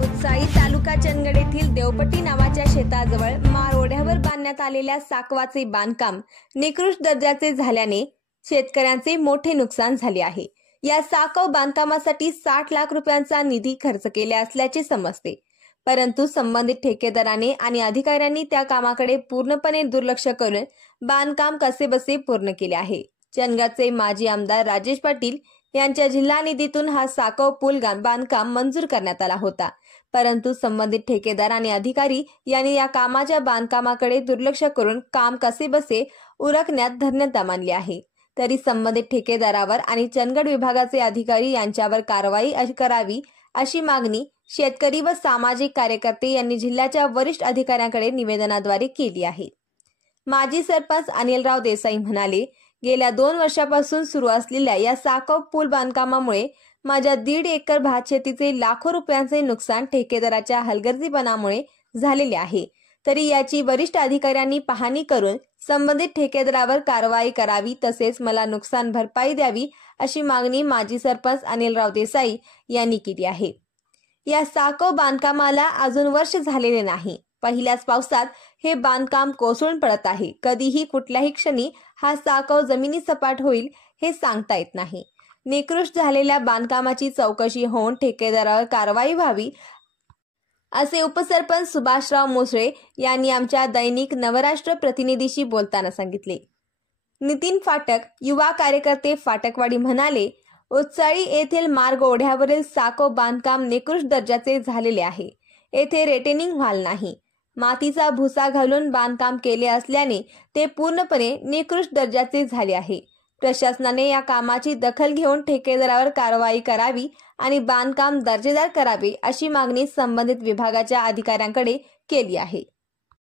उत्साळी तालुका चंदगड येथील देवपट्टी नावाच्या शेताजवळ माळ ओढ्यावर बांधण्यात आलेल्या साकवाचे बांधकाम निकृष्ट दर्जाचे झाल्याने शेतकऱ्यांचे मोठे नुकसान झाले आहे। या साकव बांधकामासाठी 60 लाख रुपयांचा निधी खर्च केला असल्याचे समजते, परंतु संबंधित ठेकेदाराने आणि अधिकाऱ्यांनी त्या कामाकडे पूर्णपणे दुर्लक्ष करून बांधकाम कसेबसे पूर्ण केले आहे। चंदगडचे माजी आमदार राजेश पाटील यांच्या जिल्हा निधीतून हा साकव पूल बांधकाम मंजूर करण्यात आला होता, परंतु संबंधित ठेकेदार आणि अधिकारी यांनी या कामाच्या बांधकामाकडे दुर्लक्ष करून काम कसेबसे उरकण्यात धन्यता मानली आहे। तरी संबंधित ठेकेदारावर आणि चंदगड विभागाचे अधिकारी यांच्यावर कारवाई करावी अशी मागणी शेतकरी व सामाजिक कार्यकर्ते यांनी जिल्ह्याच्या वरिष्ठ अधिकाऱ्यांकडे निवेदनाद्वारे केली आहे। माजी सरपंच अनिलराव देसाई म्हणाले, गेल्या 2 वर्षापासून सुरू असलेल्या या साकव पूल बांधकामामुळे माझ्या 1.5 एकर भातशेतीचे लाखो रुपयांचे नुकसान ठेकेदाराच्या हलगर्जीपणामुळे झालेले आहे। तरी याची वरिष्ठ अधिकाऱ्यांनी पाहणी करून संबंधित ठेकेदारावर कारवाई करावी, तसेच मला नुकसान भरपाई द्यावी अशी मागणी माजी सरपंच अनिलराव देसाई यांनी केली आहे। या साकव बांधकामाला अजून वर्ष झालेले नाही। पहिल्याच पावसात हे बांधकाम कोसळून पडत आहे। कधीही कुठल्याही क्षणी हा साकव जमिनी सपाट होईल हे सांगता येत नाही। निकृष्ट झालेल्या बांधकामाची चौकशी होऊन ठेकेदारावर कारवाई व्हावी असे उपसरपंच सुभाषराव मोसळे यांनी आमच्या दैनिक नवराष्ट्र प्रतिनिधीशी बोलताना सांगितले। नितीन फाटक युवा कार्यकर्ते फाटकवाडी म्हणाले, उत्साळी येथील मार्ग ओढ्यावरील साकव बांधकाम निकृष्ट दर्जाचे झालेले आहे। येथे रिटेनिंग वॉल नाही, मातीचा भुसा घालून बांधकाम केले असल्याने ते पूर्णपणे निकृष्ट दर्जाचे झाले आहे। प्रशासनाने या कामाची दखल घेऊन ठेकेदारावर कारवाई करावी आणि बांधकाम दर्जेदार करावे अशी मागणी संबंधित विभागाच्या अधिकाऱ्यांकडे केली आहे।